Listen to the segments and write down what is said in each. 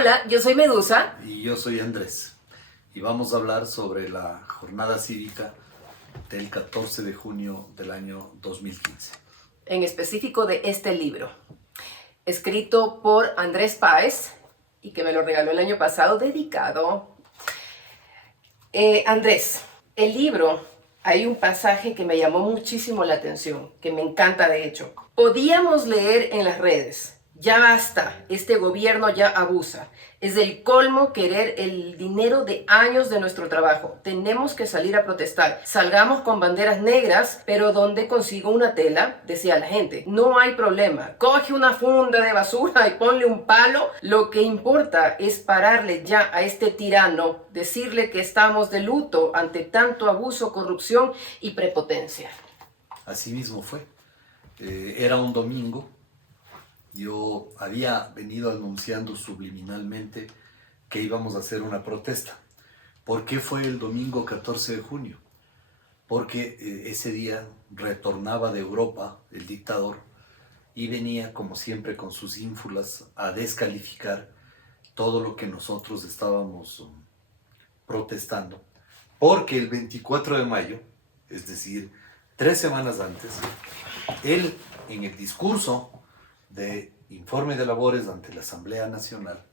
Hola, yo soy Medusa. Y yo soy Andrés. Y vamos a hablar sobre la jornada cívica del 14 de junio del año 2015. En específico de este libro, escrito por Andrés Páez y que me lo regaló el año pasado, dedicado. Andrés, el libro, hay un pasaje que me llamó muchísimo la atención, que me encanta de hecho. Podíamos leer en las redes: ya basta, este gobierno ya abusa. Es del colmo querer el dinero de años de nuestro trabajo. Tenemos que salir a protestar. Salgamos con banderas negras, pero ¿dónde consigo una tela?, decía la gente. No hay problema. Coge una funda de basura y ponle un palo. Lo que importa es pararle ya a este tirano, decirle que estamos de luto ante tanto abuso, corrupción y prepotencia. Así mismo fue. Era un domingo. Yo había venido anunciando subliminalmente que íbamos a hacer una protesta. ¿Por qué fue el domingo 14 de junio? Porque ese día retornaba de Europa el dictador y venía, como siempre, con sus ínfulas a descalificar todo lo que nosotros estábamos protestando. Porque el 24 de mayo, es decir, 3 semanas antes, él, en el discurso de informe de labores ante la Asamblea Nacional,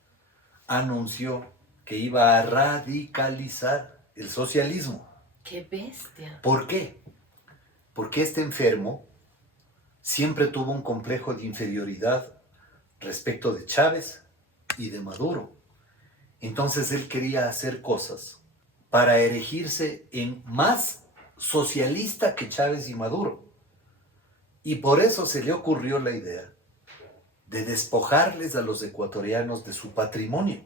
anunció que iba a radicalizar el socialismo. ¡Qué bestia! ¿Por qué? Porque este enfermo siempre tuvo un complejo de inferioridad respecto de Chávez y de Maduro. Entonces él quería hacer cosas para erigirse en más socialista que Chávez y Maduro. Y por eso se le ocurrió la idea de despojarles a los ecuatorianos de su patrimonio.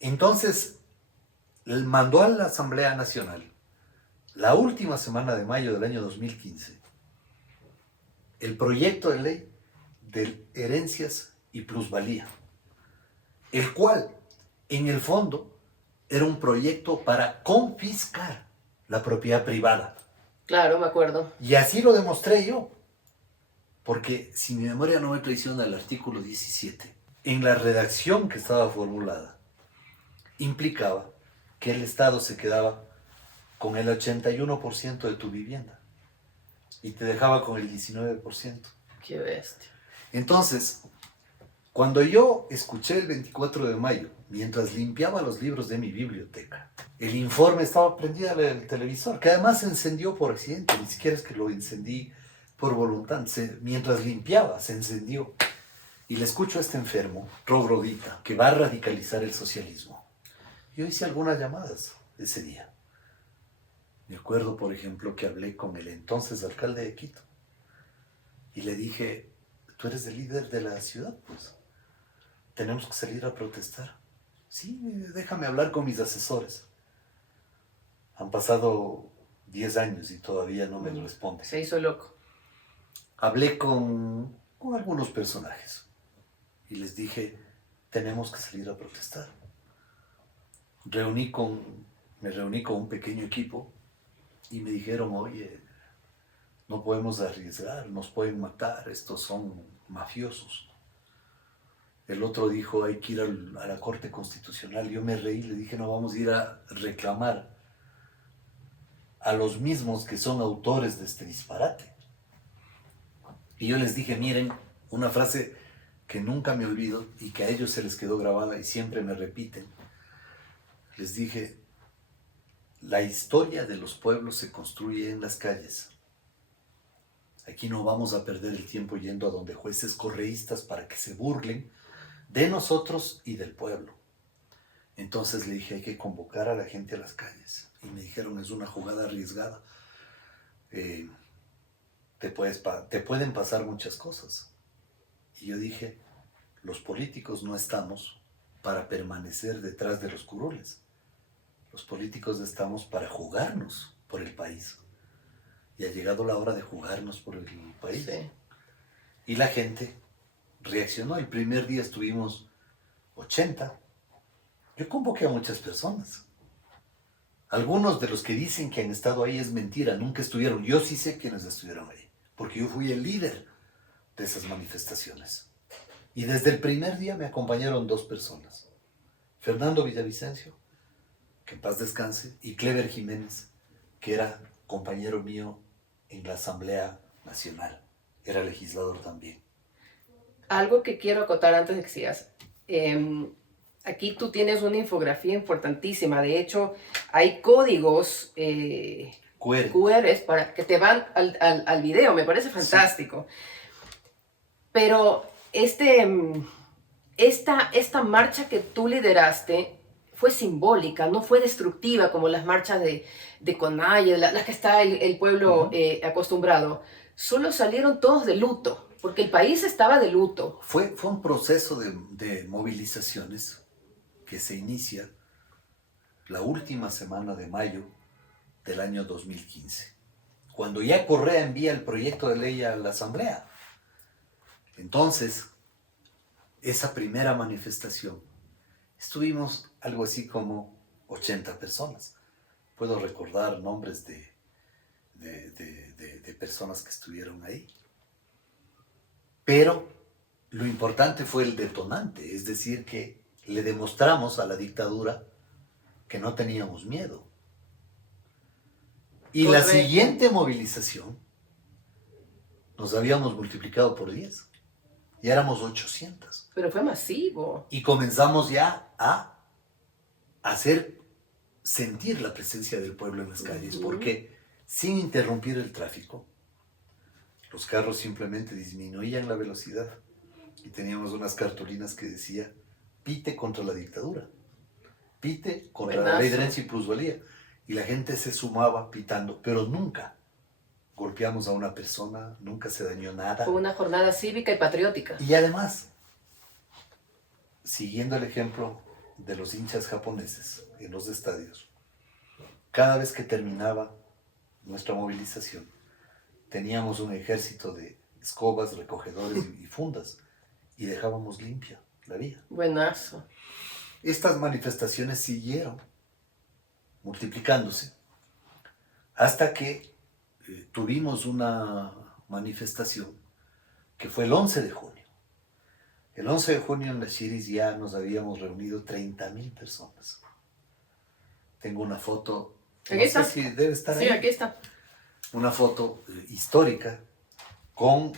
Entonces, mandó a la Asamblea Nacional, la última semana de mayo del año 2015, el proyecto de ley de herencias y plusvalía, el cual, en el fondo, era un proyecto para confiscar la propiedad privada. Claro, me acuerdo. Y así lo demostré yo. Porque si mi memoria no me traiciona, el artículo 17, en la redacción que estaba formulada, implicaba que el Estado se quedaba con el 81% de tu vivienda y te dejaba con el 19%. ¡Qué bestia! Entonces, cuando yo escuché el 24 de mayo, mientras limpiaba los libros de mi biblioteca, el informe estaba prendido el televisor, que además se encendió por accidente, ni siquiera es que lo encendí por voluntad, mientras limpiaba se encendió. Y le escucho a este enfermo, troglodita, que va a radicalizar el socialismo. Yo hice algunas llamadas ese día. Me acuerdo, por ejemplo, que hablé con el entonces alcalde de Quito. Y le dije: tú eres el líder de la ciudad, pues. Tenemos que salir a protestar. Sí, déjame hablar con mis asesores. Han pasado 10 años y todavía no me responde. Se hizo loco. Hablé con algunos personajes y les dije: tenemos que salir a protestar. Me reuní con un pequeño equipo y me dijeron: oye, no podemos arriesgar, nos pueden matar, estos son mafiosos. El otro dijo: hay que ir a la Corte Constitucional. Yo me reí, le dije: no, vamos a ir a reclamar a los mismos que son autores de este disparate. Y yo les dije: miren, una frase que nunca me olvido y que a ellos se les quedó grabada y siempre me repiten. Les dije: la historia de los pueblos se construye en las calles. Aquí no vamos a perder el tiempo yendo a donde jueces correístas para que se burlen de nosotros y del pueblo. Entonces le dije: hay que convocar a la gente a las calles. Y me dijeron: es una jugada arriesgada. Te pueden pasar muchas cosas. Y yo dije: los políticos no estamos para permanecer detrás de los curules. Los políticos estamos para jugarnos por el país. Y ha llegado la hora de jugarnos por el país. Sí. Y la gente reaccionó. El primer día estuvimos 80. Yo convoqué a muchas personas. Algunos de los que dicen que han estado ahí es mentira, nunca estuvieron. Yo sí sé quiénes estuvieron ahí, porque yo fui el líder de esas manifestaciones. Y desde el primer día me acompañaron dos personas. Fernando Villavicencio, que en paz descanse, y Clever Jiménez, que era compañero mío en la Asamblea Nacional. Era legislador también. Algo que quiero acotar antes de que sigas. Aquí tú tienes una infografía importantísima. De hecho, hay códigos QRs para que te van al video. Me parece fantástico. Sí. Pero esta marcha que tú lideraste fue simbólica, no fue destructiva como las marchas de Conaya, las que está el pueblo acostumbrado. Solo salieron todos de luto, porque el país estaba de luto. Fue un proceso de movilizaciones que se inicia la última semana de mayo del año 2015, cuando ya Correa envía el proyecto de ley a la Asamblea. Entonces, esa primera manifestación, estuvimos algo así como 80 personas. Puedo recordar nombres de personas que estuvieron ahí. Pero lo importante fue el detonante, es decir, que le demostramos a la dictadura que no teníamos miedo. Y correcto. La siguiente movilización nos habíamos multiplicado por 10. Ya éramos 800. Pero fue masivo. Y comenzamos ya a hacer sentir la presencia del pueblo en las calles, porque sin interrumpir el tráfico, los carros simplemente disminuían la velocidad y teníamos unas cartulinas que decía: pite contra la dictadura, pite contra la ley de herencia y plusvalía. Y la gente se sumaba pitando, pero nunca golpeamos a una persona, nunca se dañó nada. Fue una jornada cívica y patriótica. Y además, siguiendo el ejemplo de los hinchas japoneses en los estadios, cada vez que terminaba nuestra movilización, teníamos un ejército de escobas, recogedores y fundas, y dejábamos limpia la vía. Buenazo. Estas manifestaciones siguieron multiplicándose hasta que tuvimos una manifestación que fue el 11 de junio. El 11 de junio en las Chiris ya nos habíamos reunido 30,000 personas. Tengo una foto. Aquí está. Sé si debe estar ahí. Sí, aquí está. Una foto histórica con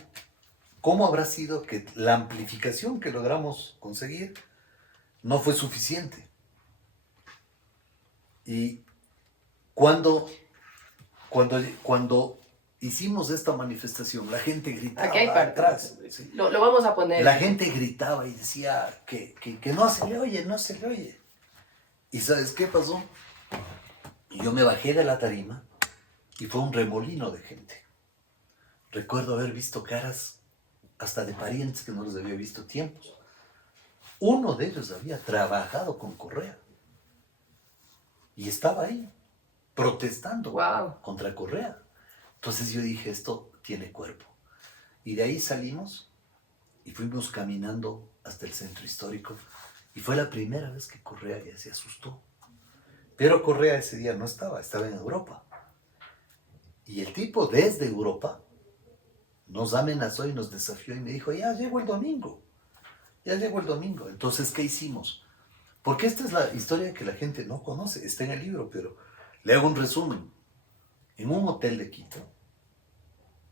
cómo habrá sido que la amplificación que logramos conseguir no fue suficiente. Y cuando hicimos esta manifestación, la gente gritaba. Aquí hay atrás. Sí. Lo vamos a poner. La gente gritaba y decía que no se le oye, no se le oye. ¿Y sabes qué pasó? Yo me bajé de la tarima y fue un remolino de gente. Recuerdo haber visto caras hasta de parientes que no los había visto tiempos. Uno de ellos había trabajado con Correa y estaba ahí protestando contra Correa. Entonces yo dije, esto tiene cuerpo. Y de ahí salimos y fuimos caminando hasta el centro histórico. Y fue la primera vez que Correa ya se asustó. Pero Correa ese día no estaba en Europa. Y el tipo desde Europa nos amenazó y nos desafió y me dijo, ya llegó el domingo. Entonces, ¿qué hicimos? Porque esta es la historia que la gente no conoce, está en el libro, pero le hago un resumen. En un hotel de Quito,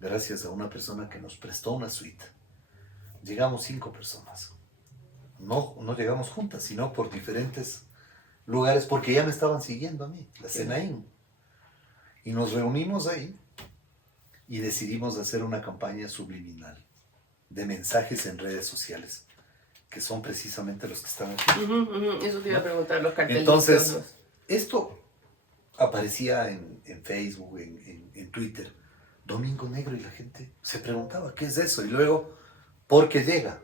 gracias a una persona que nos prestó una suite, llegamos 5 personas. No llegamos juntas, sino por diferentes lugares, porque ya me estaban siguiendo a mí, la Senaín. Y nos reunimos ahí y decidimos hacer una campaña subliminal de mensajes en redes sociales, que son precisamente los que están aquí. Eso te iba a preguntar, los carteles. Entonces, esto aparecía en Facebook, en Twitter, Domingo Negro, y la gente se preguntaba, ¿qué es eso? Y luego, ¿por qué llega?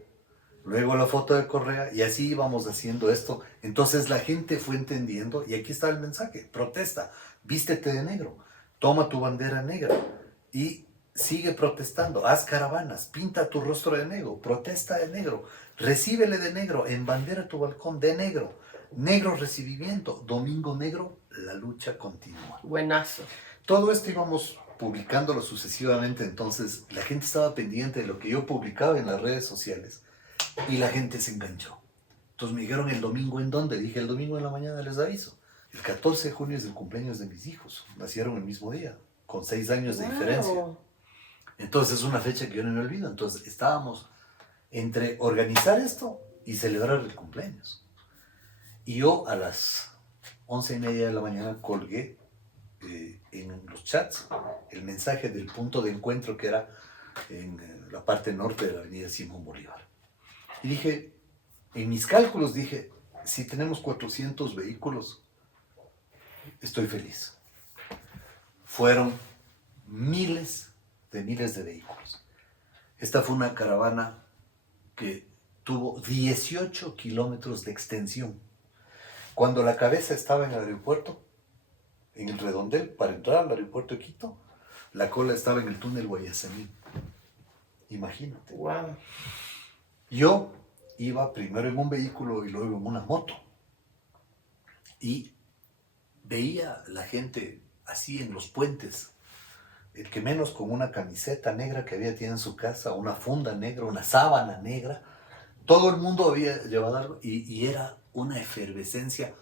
Luego la foto de Correa, y así íbamos haciendo esto. Entonces la gente fue entendiendo, y aquí está el mensaje: protesta, vístete de negro, toma tu bandera negra, y sigue protestando, haz caravanas, pinta tu rostro de negro, protesta de negro, recíbele de negro, embandera tu balcón de negro, negro recibimiento, Domingo Negro, la lucha continúa. Buenazo. Todo esto íbamos publicándolo sucesivamente, entonces la gente estaba pendiente de lo que yo publicaba en las redes sociales, Y la gente se enganchó. Entonces me dijeron, ¿el domingo en dónde? Dije, el domingo en la mañana les aviso. El 14 de junio es el cumpleaños de mis hijos. Nacieron el mismo día, con 6 años de diferencia. Entonces es una fecha que yo no me olvido. Entonces estábamos entre organizar esto y celebrar el cumpleaños. Y yo a las 11:30 de la mañana colgué en los chats el mensaje del punto de encuentro que era en la parte norte de la avenida Simón Bolívar. Y dije, en mis cálculos dije, si tenemos 400 vehículos, estoy feliz. Fueron miles de vehículos. Esta fue una caravana que tuvo 18 kilómetros de extensión. Cuando la cabeza estaba en el aeropuerto, en el redondel, para entrar al aeropuerto de Quito, la cola estaba en el túnel Guayasamín. Imagínate. Wow. Yo iba primero en un vehículo y luego en una moto. Y veía la gente así en los puentes, el que menos con una camiseta negra que tiene en su casa, una funda negra, una sábana negra. Todo el mundo había llevado algo y era una efervescencia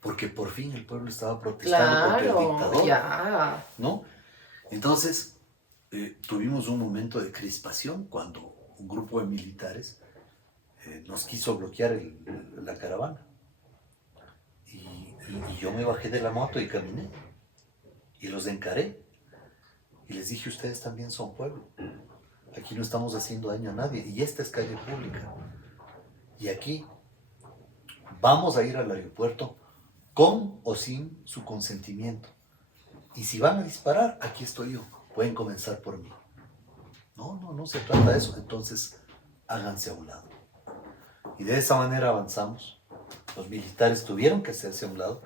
porque por fin el pueblo estaba protestando contra el dictador. Ya. ¿No? Entonces, tuvimos un momento de crispación cuando un grupo de militares nos quiso bloquear la caravana. Y yo me bajé de la moto y caminé. Y los encaré. Y les dije, ustedes también son pueblo. Aquí no estamos haciendo daño a nadie. Y esta es calle pública. Y aquí vamos a ir al aeropuerto con o sin su consentimiento. Y si van a disparar, aquí estoy yo. Pueden comenzar por mí. No se trata de eso. Entonces, háganse a un lado. Y de esa manera avanzamos. Los militares tuvieron que hacerse a un lado.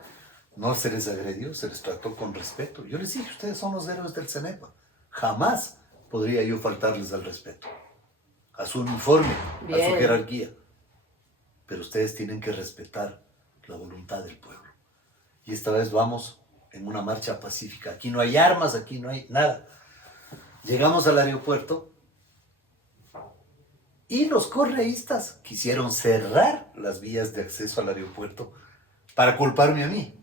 No se les agredió, se les trató con respeto. Yo les dije, ustedes son los héroes del CENEPA. Jamás podría yo faltarles al respeto. A su uniforme, Bien. a su jerarquía. Pero ustedes tienen que respetar la voluntad del pueblo. Y esta vez vamos en una marcha pacífica. Aquí no hay armas, aquí no hay nada. Llegamos al aeropuerto y los correístas quisieron cerrar las vías de acceso al aeropuerto para culparme a mí.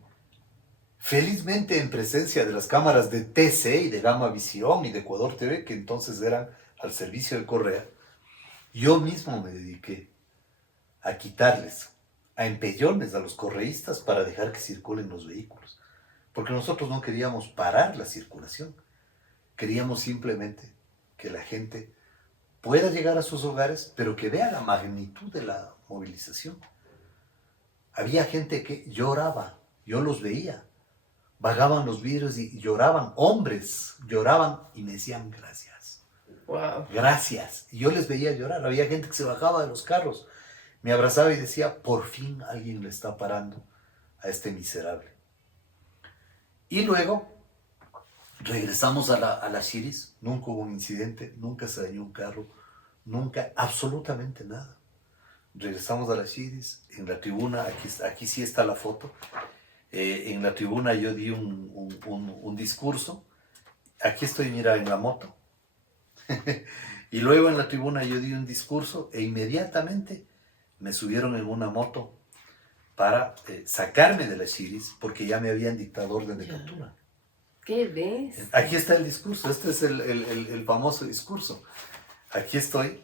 Felizmente, en presencia de las cámaras de TC y de Gama Visión y de Ecuador TV, que entonces eran al servicio del Correa, yo mismo me dediqué a quitarles a empellones a los correístas para dejar que circulen los vehículos. Porque nosotros no queríamos parar la circulación. Queríamos simplemente que la gente pueda llegar a sus hogares, pero que vea la magnitud de la movilización. Había gente que lloraba, yo los veía. Bajaban los vidrios y lloraban, hombres lloraban y me decían gracias. Wow. Gracias. Y yo les veía llorar. Había gente que se bajaba de los carros, me abrazaba y decía, por fin alguien le está parando a este miserable. Y luego regresamos a la Shiris, nunca hubo un incidente, nunca se dañó un carro, nunca, absolutamente nada. Regresamos a la Shiris, en la tribuna, aquí sí está la foto. En la tribuna yo di un discurso. Aquí estoy, mira, en la moto. Y luego en la tribuna yo di un discurso e inmediatamente me subieron en una moto para sacarme de la Shiris porque ya me habían dictado orden de captura. ¿Qué ves? Aquí está el discurso, este es el famoso discurso. Aquí estoy,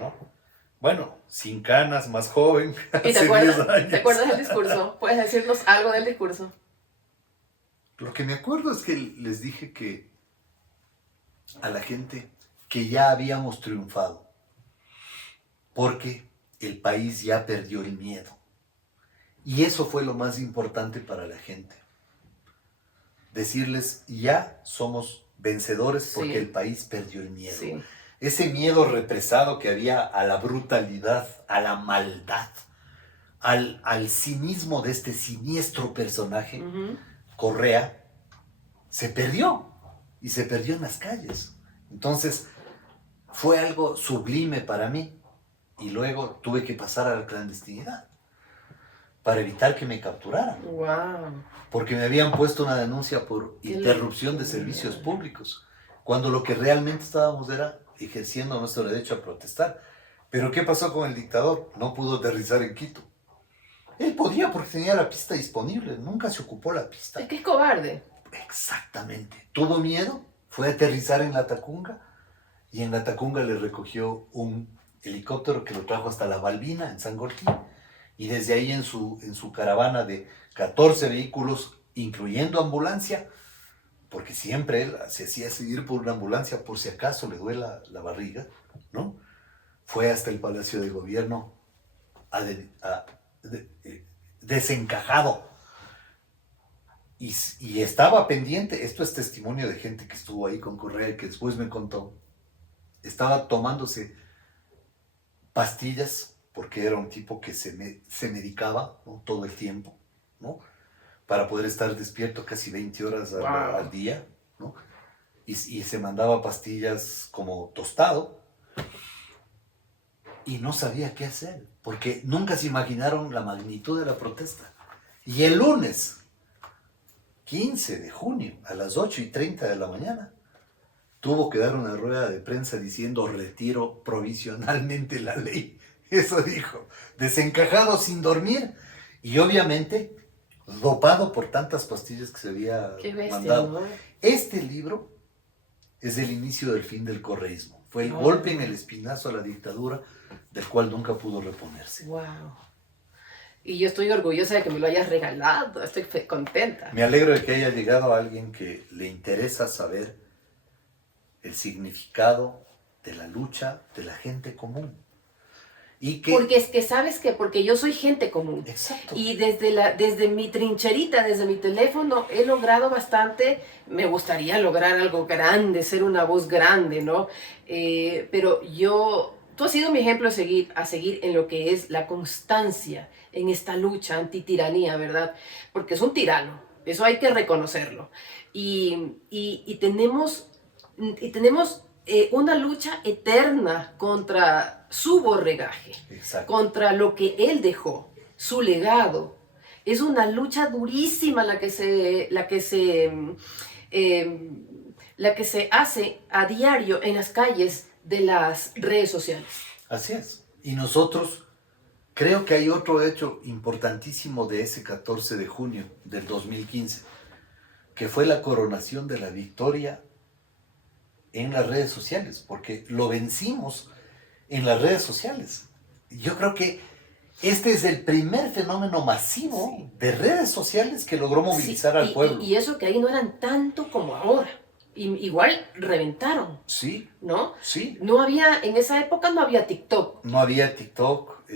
¿no? Bueno, sin canas, más joven, ¿Y hace 10 años. ¿Te acuerdas del discurso? ¿Puedes decirnos algo del discurso? Lo que me acuerdo es que les dije que a la gente que ya habíamos triunfado, porque el país ya perdió el miedo. Y eso fue lo más importante para la gente. Decirles, ya somos vencedores porque Sí. el país perdió el miedo. Sí. Ese miedo represado que había a la brutalidad, a la maldad, al cinismo de este siniestro personaje, Correa, se perdió. Y se perdió en las calles. Entonces, fue algo sublime para mí. Y luego tuve que pasar a la clandestinidad para evitar que me capturaran. Wow. Porque me habían puesto una denuncia por interrupción de servicios públicos, cuando lo que realmente estábamos era ejerciendo nuestro derecho a protestar. Pero ¿qué pasó con el dictador? No pudo aterrizar en Quito. Él podía porque tenía la pista disponible, nunca se ocupó la pista. Es que es cobarde. Exactamente. Tuvo miedo, fue a aterrizar en La Tacunga y en La Tacunga le recogió un helicóptero que lo trajo hasta La Balbina, en San Gortín, y desde ahí en su caravana de 14 vehículos, incluyendo ambulancia, porque siempre él se hacía seguir por una ambulancia por si acaso le duela la barriga, ¿no? Fue hasta el Palacio de Gobierno desencajado. Y estaba pendiente, esto es testimonio de gente que estuvo ahí con Correa y que después me contó, estaba tomándose pastillas, porque era un tipo que se medicaba, ¿no? Todo el tiempo, ¿no? Para poder estar despierto casi 20 horas al día, ¿no? Y se mandaba pastillas como tostado, y no sabía qué hacer, porque nunca se imaginaron la magnitud de la protesta. Y el lunes 15 de junio, a las 8:30 de la mañana, tuvo que dar una rueda de prensa diciendo retiro provisionalmente la ley. Eso dijo, desencajado sin dormir y obviamente dopado por tantas pastillas que se había Qué bestia, mandado. ¿no? Este libro es el inicio del fin del correísmo. Fue el golpe en el espinazo a la dictadura del cual nunca pudo reponerse. Wow. Y yo estoy orgullosa de que me lo hayas regalado, estoy contenta. Me alegro de que haya llegado a alguien que le interesa saber el significado de la lucha de la gente común. Y que... Porque es que, ¿sabes qué? Porque yo soy gente común. Exacto. Y desde mi trincherita, desde mi teléfono, he logrado bastante. Me gustaría lograr algo grande, ser una voz grande, ¿no? Pero tú has sido mi ejemplo a seguir en lo que es la constancia en esta lucha antitiranía, ¿verdad? Porque es un tirano, eso hay que reconocerlo. Y tenemos una lucha eterna contra su borregaje, Exacto. contra lo que él dejó, su legado. Es una lucha durísima la que se hace a diario en las calles de las redes sociales. Así es. Y nosotros, creo que hay otro hecho importantísimo de ese 14 de junio del 2015, que fue la coronación de la victoria en las redes sociales, porque lo vencimos en las redes sociales. Yo creo que este es el primer fenómeno masivo de redes sociales que logró movilizar al pueblo. Y eso que ahí no eran tanto como ahora. Igual reventaron. Sí. ¿No? Sí. En esa época no había TikTok. No había TikTok,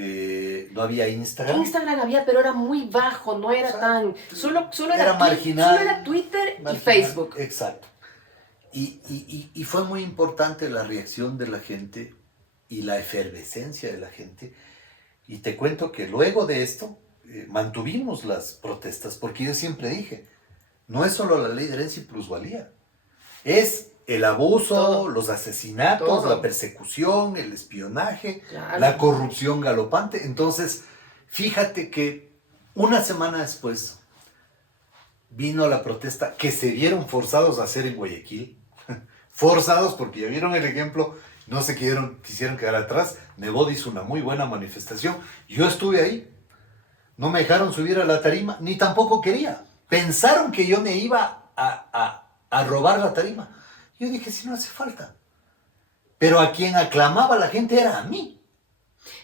no había Instagram. Instagram había, pero era muy bajo, no era tan... Solo era marginal. Solo era Twitter marginal, y Facebook. Exacto. Y fue muy importante la reacción de la gente y la efervescencia de la gente. Y te cuento que luego de esto mantuvimos las protestas, porque yo siempre dije, no es solo la ley de herencia y plusvalía, es el abuso, Todo. los asesinatos, Todo. la persecución, el espionaje, Claro. la corrupción galopante. Entonces, fíjate que una semana después vino la protesta que se vieron forzados a hacer en Guayaquil. Forzados porque ya vieron el ejemplo, no se quisieron quedar atrás. Nebot hizo una muy buena manifestación. Yo estuve ahí. No me dejaron subir a la tarima, ni tampoco quería. Pensaron que yo me iba a robar la tarima. Yo dije, si no hace falta. Pero a quien aclamaba la gente era a mí.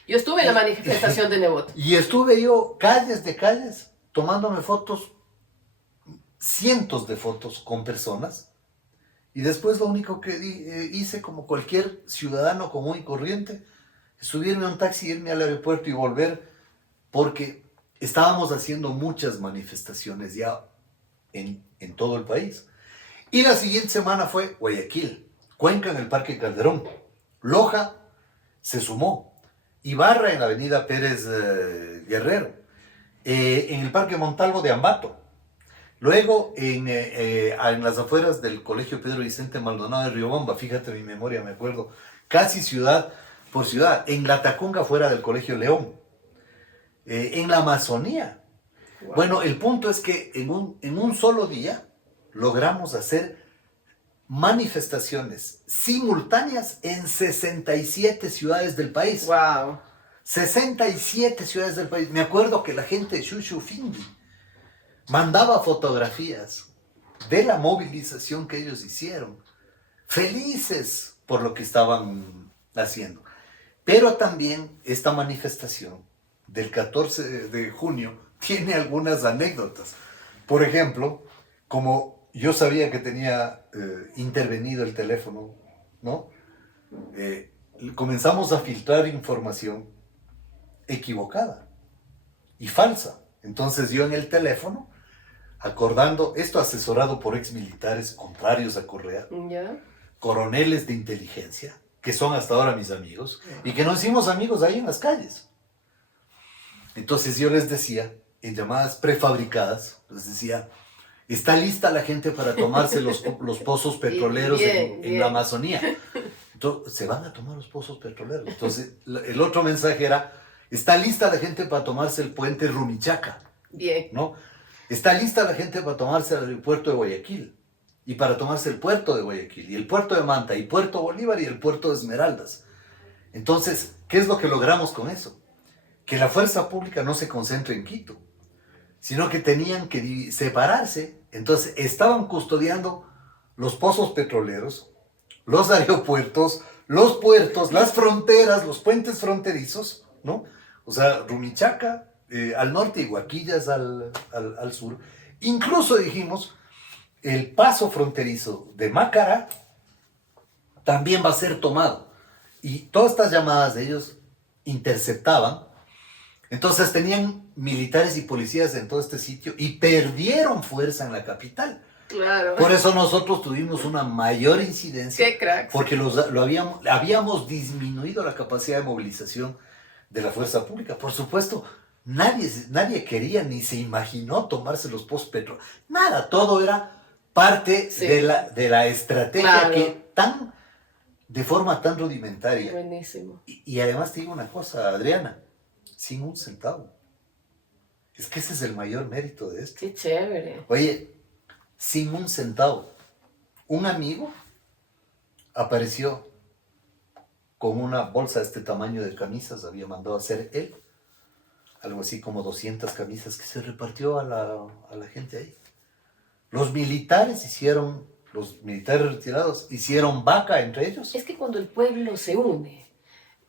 Yo estuve en la manifestación de Nebot. Y estuve yo calles de calles, tomándome fotos, cientos de fotos con personas. Y después lo único que hice, como cualquier ciudadano común y corriente, es subirme a un taxi, irme al aeropuerto y volver, porque estábamos haciendo muchas manifestaciones ya en todo el país. Y la siguiente semana fue Guayaquil, Cuenca en el Parque Calderón, Loja se sumó, Ibarra en la avenida Pérez Guerrero, en el Parque Montalvo de Ambato, luego en las afueras del Colegio Pedro Vicente Maldonado de Riobamba, fíjate mi memoria, me acuerdo, casi ciudad por ciudad, en La Tacunga fuera del Colegio León, en la Amazonía. Wow. Bueno, el punto es que en un solo día logramos hacer manifestaciones simultáneas en 67 ciudades del país. Wow. 67 ciudades del país. Me acuerdo que la gente de Shushu Findi mandaba fotografías de la movilización que ellos hicieron, felices por lo que estaban haciendo. Pero también esta manifestación del 14 de junio tiene algunas anécdotas. Por ejemplo, como yo sabía que tenía intervenido el teléfono, ¿no? Comenzamos a filtrar información equivocada y falsa. Entonces yo en el teléfono, acordando, esto asesorado por exmilitares contrarios a Correa, ¿Ya? coroneles de inteligencia, que son hasta ahora mis amigos, y que nos hicimos amigos ahí en las calles. Entonces yo les decía, en llamadas prefabricadas, les decía, está lista la gente para tomarse los pozos petroleros en la Amazonía. Entonces, se van a tomar los pozos petroleros. Entonces, el otro mensaje era, está lista la gente para tomarse el puente Rumichaca. Bien. ¿No? Está lista la gente para tomarse el aeropuerto de Guayaquil. Y para tomarse el puerto de Guayaquil, y el puerto de Manta, y Puerto Bolívar, y el puerto de Esmeraldas. Entonces, ¿qué es lo que logramos con eso? Que la fuerza pública no se concentre en Quito, sino que tenían que separarse. Entonces, estaban custodiando los pozos petroleros, los aeropuertos, los puertos, las fronteras, los puentes fronterizos, ¿no? O sea, Rumichaca al norte y Huaquillas al sur. Incluso dijimos, el paso fronterizo de Mácara también va a ser tomado. Y todas estas llamadas de ellos interceptaban. Entonces tenían militares y policías en todo este sitio y perdieron fuerza en la capital. Claro. Por eso nosotros tuvimos una mayor incidencia. ¡Qué cracks! Porque habíamos disminuido la capacidad de movilización de la fuerza pública. Por supuesto, nadie quería ni se imaginó tomarse los pozos petro. Nada, todo era parte de la estrategia que de forma tan rudimentaria. Buenísimo. Y además te digo una cosa, Adriana, sin un centavo. Es que ese es el mayor mérito de esto. ¡Qué chévere! Oye, sin un centavo. Un amigo apareció con una bolsa de este tamaño de camisas, había mandado a hacer él, algo así como 200 camisas que se repartió a la gente ahí. Los militares retirados hicieron vaca entre ellos. Es que cuando el pueblo se une,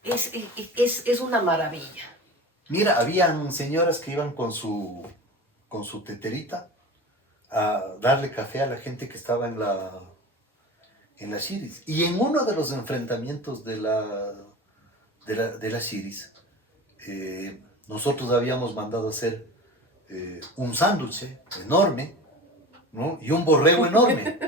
es una maravilla. Mira, habían señoras que iban con su teterita a darle café a la gente que estaba en la Shiris. Y en uno de los enfrentamientos de la Shiris, nosotros habíamos mandado hacer un sándwich enorme, ¿no? Y un borrego enorme.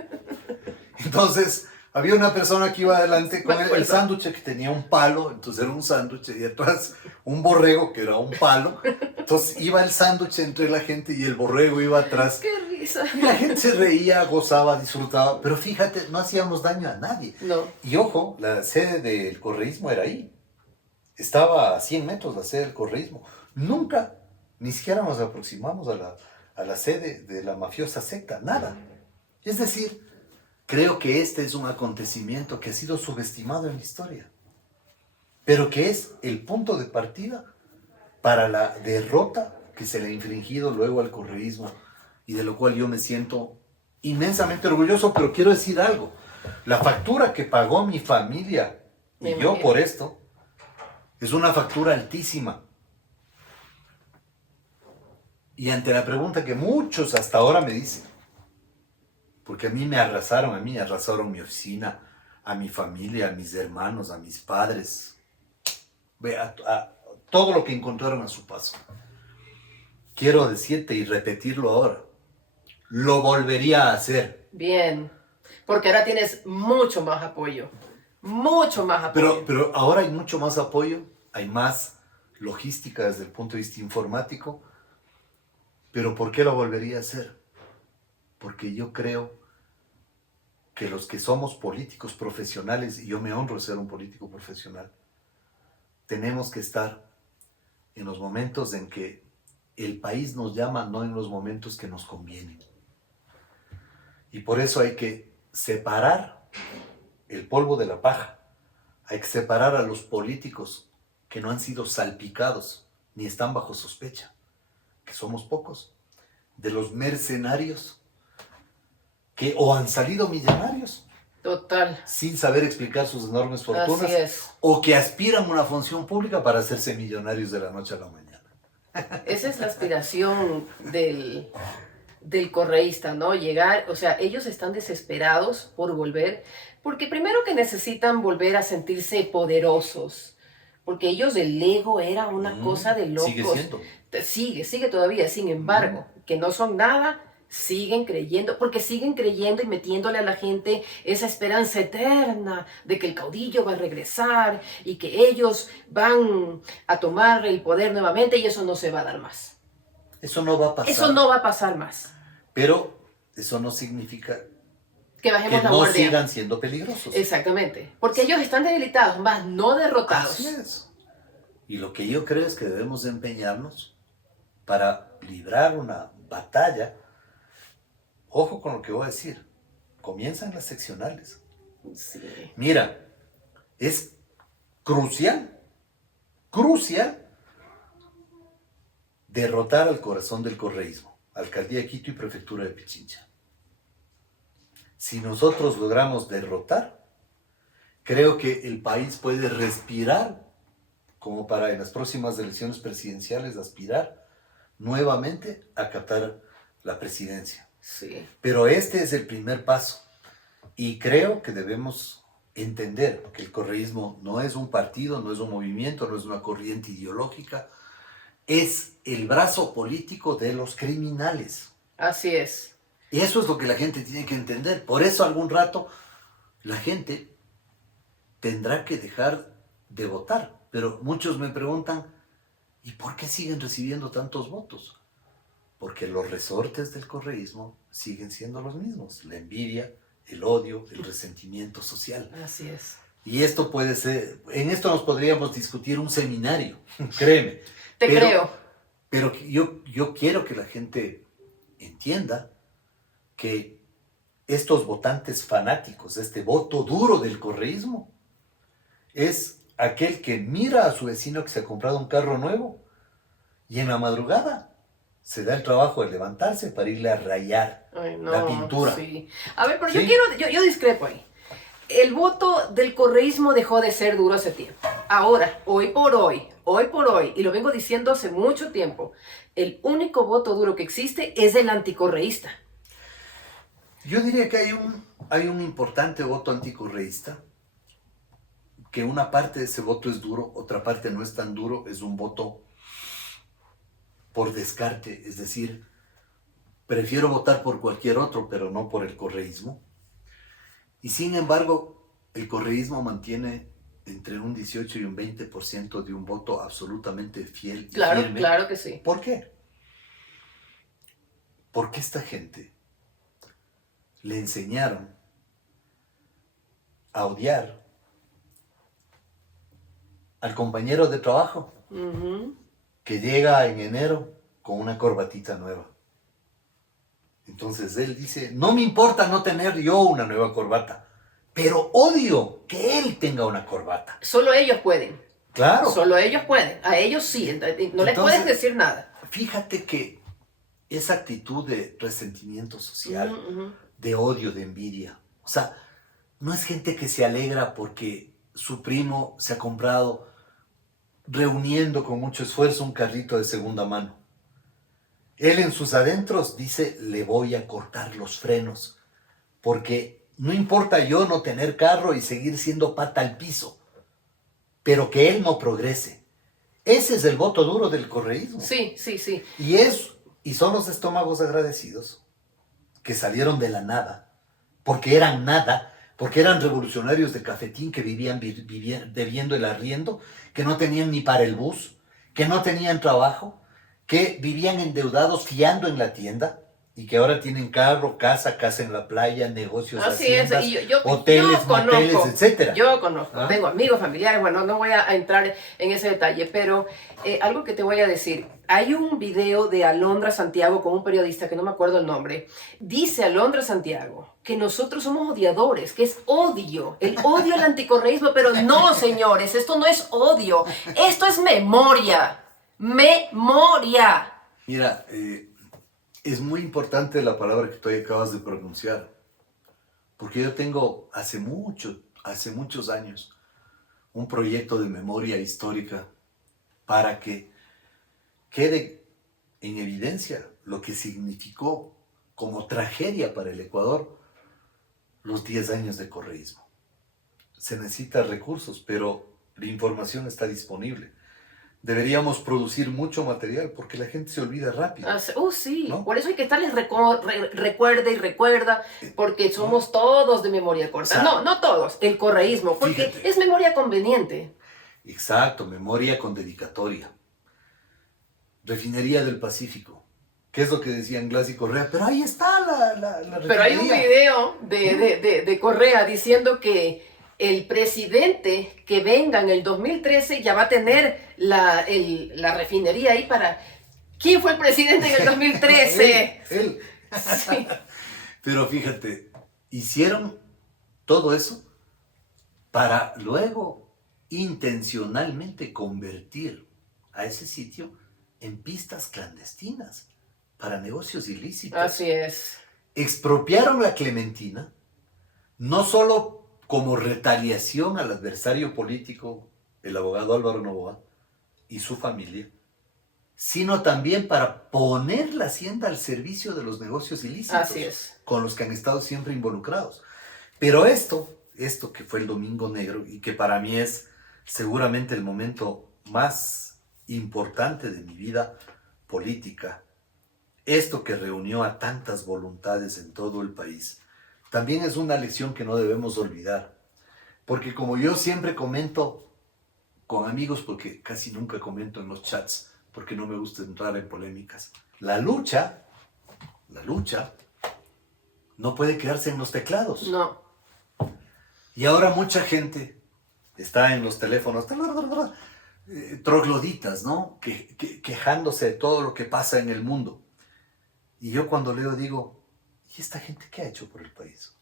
Entonces, había una persona que iba adelante con el sándwich que tenía un palo, entonces era un sándwich, y atrás un borrego que era un palo. Entonces iba el sándwich entre la gente y el borrego iba atrás. ¡Qué risa! Y la gente se reía, gozaba, disfrutaba, pero fíjate, no hacíamos daño a nadie. No. Y ojo, la sede del correísmo era ahí. Estaba a 100 metros la sede del correísmo. Nunca, ni siquiera nos aproximamos a la sede de la mafiosa secta, nada. Es decir, creo que este es un acontecimiento que ha sido subestimado en la historia, pero que es el punto de partida para la derrota que se le ha infligido luego al correísmo y de lo cual yo me siento inmensamente orgulloso, pero quiero decir algo. La factura que pagó mi familia y yo por esto es una factura altísima. Y ante la pregunta que muchos hasta ahora me dicen, porque a mí arrasaron mi oficina, a mi familia, a mis hermanos, a mis padres, a todo lo que encontraron a su paso. Quiero decirte y repetirlo ahora, lo volvería a hacer. Bien, porque ahora tienes mucho más apoyo, mucho más apoyo. Pero ahora hay mucho más apoyo, hay más logística desde el punto de vista informático. ¿Pero por qué lo volvería a hacer? Porque yo creo que los que somos políticos profesionales, y yo me honro de ser un político profesional, tenemos que estar en los momentos en que el país nos llama, no en los momentos que nos convienen. Y por eso hay que separar el polvo de la paja. Hay que separar a los políticos que no han sido salpicados ni están bajo sospecha, que somos pocos, de los mercenarios que o han salido millonarios Total. sin saber explicar sus enormes fortunas, Así es. o que aspiran a una función pública para hacerse millonarios de la noche a la mañana. Esa es la aspiración del correísta, ¿no? Llegar, o sea, ellos están desesperados por volver, porque primero que necesitan volver a sentirse poderosos, porque ellos el ego era una cosa de locos. Sigue siendo. Sigue todavía, sin embargo, que no son nada, siguen creyendo, porque siguen creyendo y metiéndole a la gente esa esperanza eterna de que el caudillo va a regresar y que ellos van a tomar el poder nuevamente y eso no se va a dar más. Eso no va a pasar. Eso no va a pasar más. Pero eso no significa Que bajemos que la no guardia. sigan siendo peligrosos. Exactamente. Porque ellos están debilitados, más no derrotados. Así es. Y lo que yo creo es que debemos de empeñarnos para librar una batalla. Ojo con lo que voy a decir. Comienzan las seccionales. Sí. Mira, es crucial derrotar al corazón del correísmo, Alcaldía de Quito y Prefectura de Pichincha. Si nosotros logramos derrotar, creo que el país puede respirar como para en las próximas elecciones presidenciales aspirar nuevamente a captar la presidencia. Sí. Pero este es el primer paso y creo que debemos entender que el correísmo no es un partido, no es un movimiento, no es una corriente ideológica, es el brazo político de los criminales. Así es. Y eso es lo que la gente tiene que entender. Por eso algún rato la gente tendrá que dejar de votar. Pero muchos me preguntan, ¿y por qué siguen recibiendo tantos votos? Porque los resortes del correísmo siguen siendo los mismos. La envidia, el odio, el resentimiento social. Así es. Y esto puede ser, en esto nos podríamos discutir un seminario, créeme. Te creo. Pero yo quiero que la gente entienda que estos votantes fanáticos, este voto duro del correísmo, es aquel que mira a su vecino que se ha comprado un carro nuevo y en la madrugada se da el trabajo de levantarse para irle a rayar Ay, no, la pintura. Sí. A ver, pero ¿Sí? yo discrepo ahí. El voto del correísmo dejó de ser duro hace tiempo. Ahora, hoy por hoy, y lo vengo diciendo hace mucho tiempo, el único voto duro que existe es el anticorreísta. Yo diría que hay un importante voto anticorreísta, que una parte de ese voto es duro, otra parte no es tan duro, es un voto por descarte, es decir, prefiero votar por cualquier otro, pero no por el correísmo. Y sin embargo, el correísmo mantiene entre un 18 y un 20% de un voto absolutamente fiel y firme. Claro que sí. ¿Por qué? Porque esta gente le enseñaron a odiar al compañero de trabajo que llega en enero con una corbatita nueva. Entonces él dice, no me importa no tener yo una nueva corbata, pero odio que él tenga una corbata. Solo ellos pueden. Claro. Solo ellos pueden. A ellos sí. No les puedes decir nada. Fíjate que esa actitud de resentimiento social, de odio, de envidia, o sea, no es gente que se alegra porque su primo se ha comprado, reuniendo con mucho esfuerzo, un carrito de segunda mano. Él en sus adentros dice, le voy a cortar los frenos, porque no importa yo no tener carro y seguir siendo pata al piso, pero que él no progrese. Ese es el voto duro del correísmo. Sí. Y son los estómagos agradecidos que salieron de la nada, porque eran nada, porque eran revolucionarios de cafetín que vivían debiendo el arriendo, que no tenían ni para el bus, que no tenían trabajo, que vivían endeudados fiando en la tienda y que ahora tienen carro, casa en la playa, negocios, Así es, haciendas, y yo hoteles, conozco, moteles, etcétera. yo conozco, ¿Ah? tengo amigos, familiares, bueno, no voy a entrar en ese detalle, pero algo que te voy a decir, hay un video de Alondra Santiago con un periodista que no me acuerdo el nombre, dice Alondra Santiago que nosotros somos odiadores, que es odio, el odio al anticorreísmo, pero no, señores, esto no es odio, esto es memoria, memoria. Mira, es muy importante la palabra que tú acabas de pronunciar, porque yo tengo hace muchos años, un proyecto de memoria histórica para que quede en evidencia lo que significó como tragedia para el Ecuador los 10 años de correísmo. Se necesitan recursos, pero la información está disponible. Deberíamos producir mucho material porque la gente se olvida rápido. Sí, ¿no? por eso hay que estarles recuerda y recuerda, porque somos todos de memoria corta. O sea, no todos, el correísmo, porque fíjate. es memoria conveniente. Exacto, memoria con dedicatoria. Refinería del Pacífico. ¿Qué es lo que decían Glass y Correa? Pero ahí está la refinería. Pero hay un video de Correa diciendo que el presidente que venga en el 2013 ya va a tener la refinería ahí para... ¿Quién fue el presidente en el 2013? Él. Sí. Pero fíjate, hicieron todo eso para luego intencionalmente convertir a ese sitio en pistas clandestinas para negocios ilícitos. Así es. Expropiaron la Clementina, no solo como retaliación al adversario político, el abogado Álvaro Noboa y su familia, sino también para poner la hacienda al servicio de los negocios ilícitos. Así es. Con los que han estado siempre involucrados. Pero esto que fue el Domingo Negro y que para mí es seguramente el momento más importante de mi vida política, esto que reunió a tantas voluntades en todo el país, también es una lección que no debemos olvidar. Porque como yo siempre comento con amigos, porque casi nunca comento en los chats, porque no me gusta entrar en polémicas, la lucha no puede quedarse en los teclados. No. Y ahora mucha gente está en los teléfonos, trogloditas, ¿no? Quejándose de todo lo que pasa en el mundo. Y yo cuando leo digo, ¿y esta gente qué ha hecho por el país?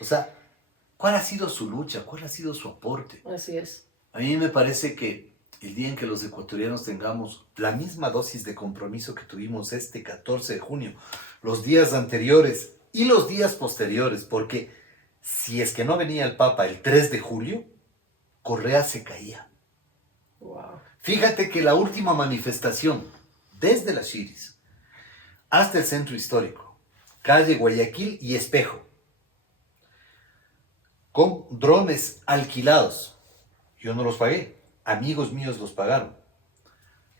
O sea, ¿cuál ha sido su lucha? ¿Cuál ha sido su aporte? Así es. A mí me parece que el día en que los ecuatorianos tengamos la misma dosis de compromiso que tuvimos este 14 de junio, los días anteriores y los días posteriores, porque si es que no venía el Papa el 3 de julio, Correa se caía. Wow. Fíjate que la última manifestación, desde las Chiris hasta el centro histórico, calle Guayaquil y Espejo, con drones alquilados, yo no los pagué, amigos míos los pagaron.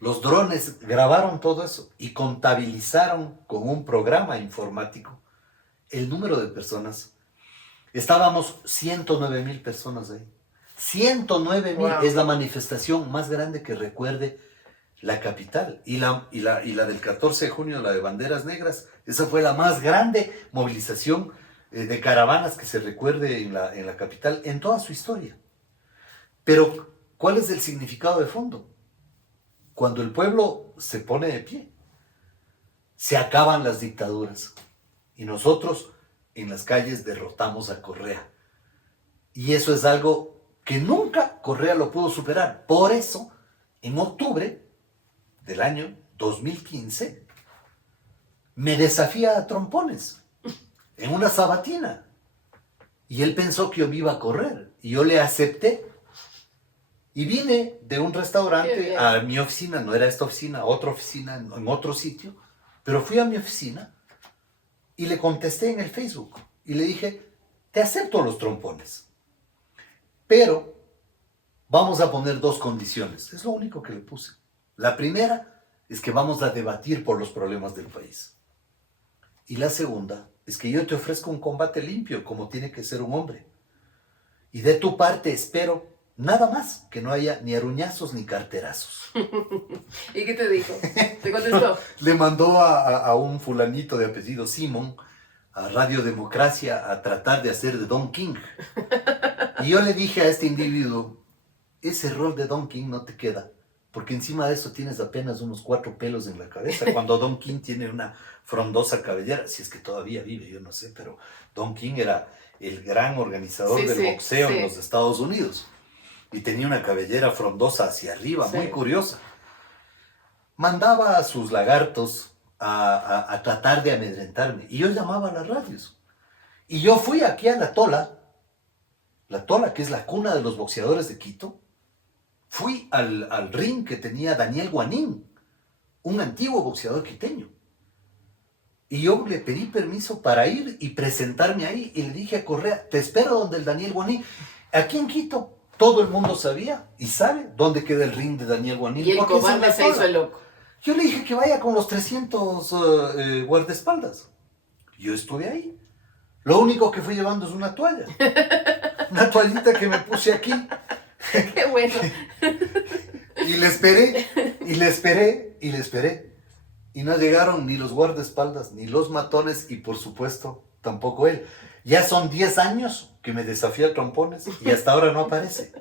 Los drones grabaron todo eso y contabilizaron con un programa informático el número de personas. Estábamos 109,000 personas ahí. 109,000 Wow. es la manifestación más grande que recuerde la capital. Y la del 14 de junio, la de Banderas Negras, esa fue la más grande movilización de caravanas que se recuerde en la capital en toda su historia. Pero, ¿cuál es el significado de fondo? Cuando el pueblo se pone de pie, se acaban las dictaduras. Y nosotros en las calles derrotamos a Correa. Y eso es algo que nunca Correa lo pudo superar. Por eso, en octubre del año 2015, me desafía a trompones en una sabatina. Y él pensó que yo me iba a correr. Y yo le acepté. Y vine de un restaurante a mi oficina, no era esta oficina, otra oficina en otro sitio, pero fui a mi oficina y le contesté en el Facebook y le dije, te acepto los trompones, pero vamos a poner 2 condiciones. Es lo único que le puse. La primera es que vamos a debatir por los problemas del país. Y la segunda es que yo te ofrezco un combate limpio, como tiene que ser un hombre. Y de tu parte espero Nada más, que no haya ni aruñazos ni carterazos. ¿Y qué te dijo? ¿Te contestó? Le mandó a un fulanito de apellido Simon a Radio Democracia a tratar de hacer de Don King. Y yo le dije a este individuo, ese rol de Don King no te queda, porque encima de eso tienes apenas unos 4 pelos en la cabeza, cuando Don King tiene una frondosa cabellera, si es que todavía vive, yo no sé, pero Don King era el gran organizador del boxeo en los Estados Unidos y tenía una cabellera frondosa hacia arriba, muy curiosa. Mandaba a sus lagartos a tratar de amedrentarme y yo llamaba a las radios. Y yo fui aquí a La Tola, que es la cuna de los boxeadores de Quito. Fui al ring que tenía Daniel Guanín, un antiguo boxeador quiteño. Y yo le pedí permiso para ir y presentarme ahí. Y le dije a Correa, te espero donde el Daniel Guanín. Aquí en Quito, todo el mundo sabía y sabe dónde queda el ring de Daniel Guanín. Y el comandante se hizo el loco. Yo le dije que vaya con los 300 guardaespaldas. Yo estuve ahí. Lo único que fui llevando es una toalla. Una toallita que me puse aquí. Qué bueno. Y le esperé, y le esperé, y le esperé. Y no llegaron ni los guardaespaldas, ni los matones, y por supuesto, tampoco él. Ya son 10 años que me desafía a trompones y hasta ahora no aparece.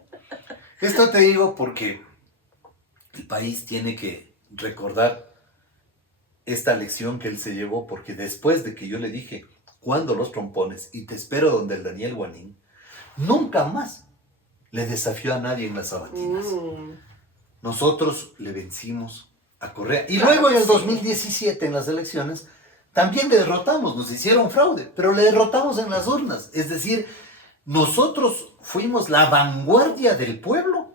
Esto te digo porque el país tiene que recordar esta lección que él se llevó, porque después de que yo le dije, ¿cuándo los trompones? Y te espero donde el Daniel Guanín, nunca más le desafió a nadie en las sabatinas. Nosotros le vencimos a Correa. Y luego en el 2017, en las elecciones, también le derrotamos, nos hicieron fraude, pero le derrotamos en las urnas. Es decir, nosotros fuimos la vanguardia del pueblo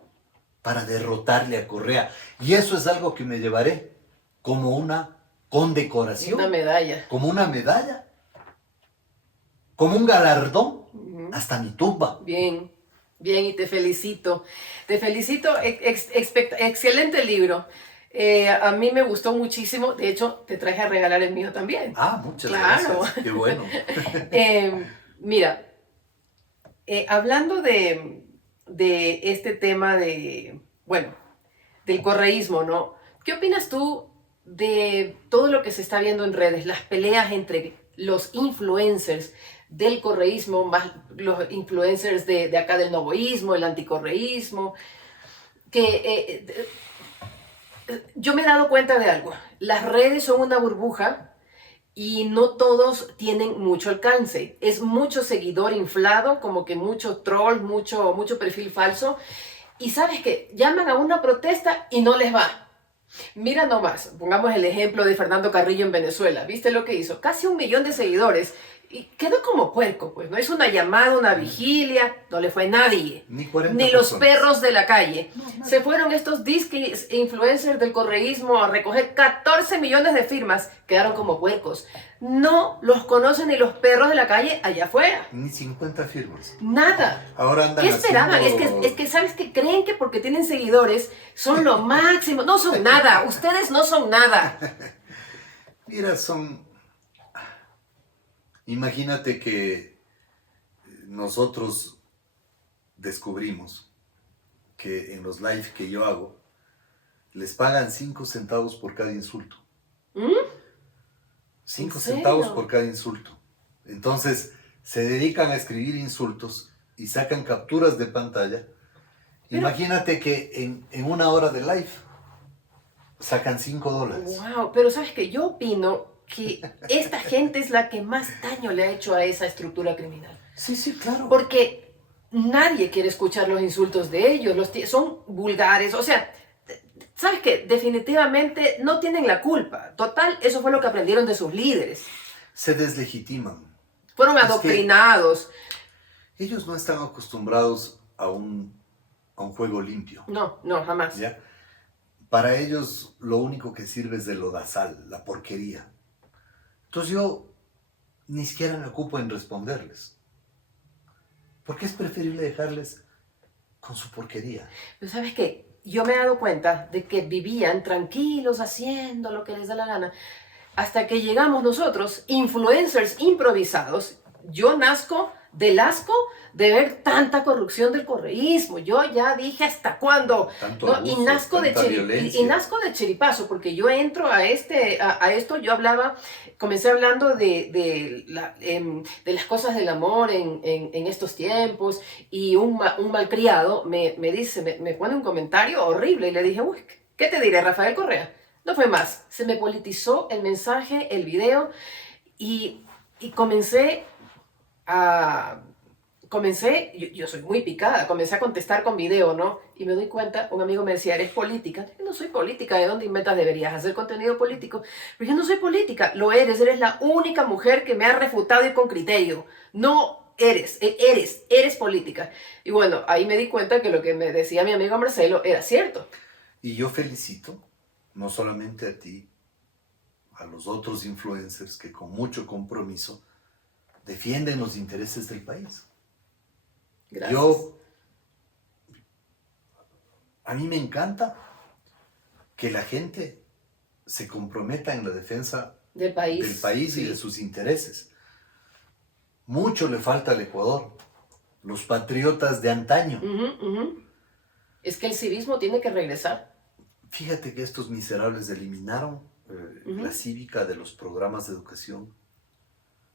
para derrotarle a Correa. Y eso es algo que me llevaré como una condecoración. Una medalla. Como una medalla. Como un galardón. Hasta mi tumba. Bien, bien, y te felicito. Te felicito, excelente libro. A mí me gustó muchísimo. De hecho, te traje a regalar el mío también. Ah, muchas gracias. Qué bueno. Mira, hablando de este tema del correísmo, ¿no? ¿Qué opinas tú de todo lo que se está viendo en redes, las peleas entre los influencers del correísmo, más los influencers de acá del novoísmo, el anticorreísmo? Yo me he dado cuenta de algo. Las redes son una burbuja y no todos tienen mucho alcance. Es mucho seguidor inflado, como que mucho troll, mucho perfil falso. Y sabes que llaman a una protesta y no les va. Mira nomás, pongamos el ejemplo de Fernando Carrillo en Venezuela. ¿Viste lo que hizo? Casi 1 millón de seguidores. Y quedó como puerco, pues. No hizo una llamada, una vigilia, no le fue nadie. Ni los perros de la calle. No. Se fueron estos disque influencers del correísmo a recoger 14 millones de firmas. Quedaron como puercos. No los conocen ni los perros de la calle allá afuera. Ni 50 firmas. Nada. Ahora andan ¿Qué esperaban? haciendo... Es que ¿sabes qué? Creen que porque tienen seguidores son lo máximo. No son nada. Ustedes no son nada. Mira, imagínate que nosotros descubrimos que en los live que yo hago les pagan 5 centavos por cada insulto. 5 centavos por cada insulto. Entonces se dedican a escribir insultos y sacan capturas de pantalla. Pero, imagínate que en 1 hora de live sacan $5. Wow, pero sabes que yo opino que esta gente es la que más daño le ha hecho a esa estructura criminal. Sí, claro. Porque nadie quiere escuchar los insultos de ellos, son vulgares, o sea, ¿sabes qué? Definitivamente no tienen la culpa. Total, eso fue lo que aprendieron de sus líderes. Se deslegitiman. Fueron adoctrinados. Ellos no están acostumbrados a un juego limpio. No, jamás. ¿Ya? Para ellos lo único que sirve es el lodazal, la porquería. Entonces yo ni siquiera me ocupo en responderles. Porque es preferible dejarles con su porquería. Pero ¿sabes qué? Yo me he dado cuenta de que vivían tranquilos haciendo lo que les da la gana. Hasta que llegamos nosotros, influencers improvisados. Yo nazco del asco de ver tanta corrupción del correísmo. Yo ya dije, ¿hasta cuándo? Tanto ¿No? abuso, tanta Y violencia. nazco de chiripazo, porque yo entro a esto, yo comencé hablando de las cosas del amor en estos tiempos, y un malcriado me dice, me pone un comentario horrible, y le dije, uy, ¿qué te diré, Rafael Correa? No fue más, se me politizó el mensaje, el video, y, y a... yo soy muy picada, comencé a contestar con video, ¿no? Y me doy cuenta, un amigo me decía, ¿eres política? Yo no soy política, ¿de dónde inventas? Deberías hacer contenido político. Pero yo no soy política, lo eres la única mujer que me ha refutado y con criterio. No eres política. Y bueno, ahí me di cuenta que lo que me decía mi amigo Marcelo era cierto. Y yo felicito no solamente a ti, a los otros influencers que con mucho compromiso defienden los intereses del país. Gracias. A mí me encanta que la gente se comprometa en la defensa Del país. y de sus intereses. Mucho le falta al Ecuador, los patriotas de antaño. Es que el civismo tiene que regresar. Fíjate que estos miserables eliminaron la cívica de los programas de educación.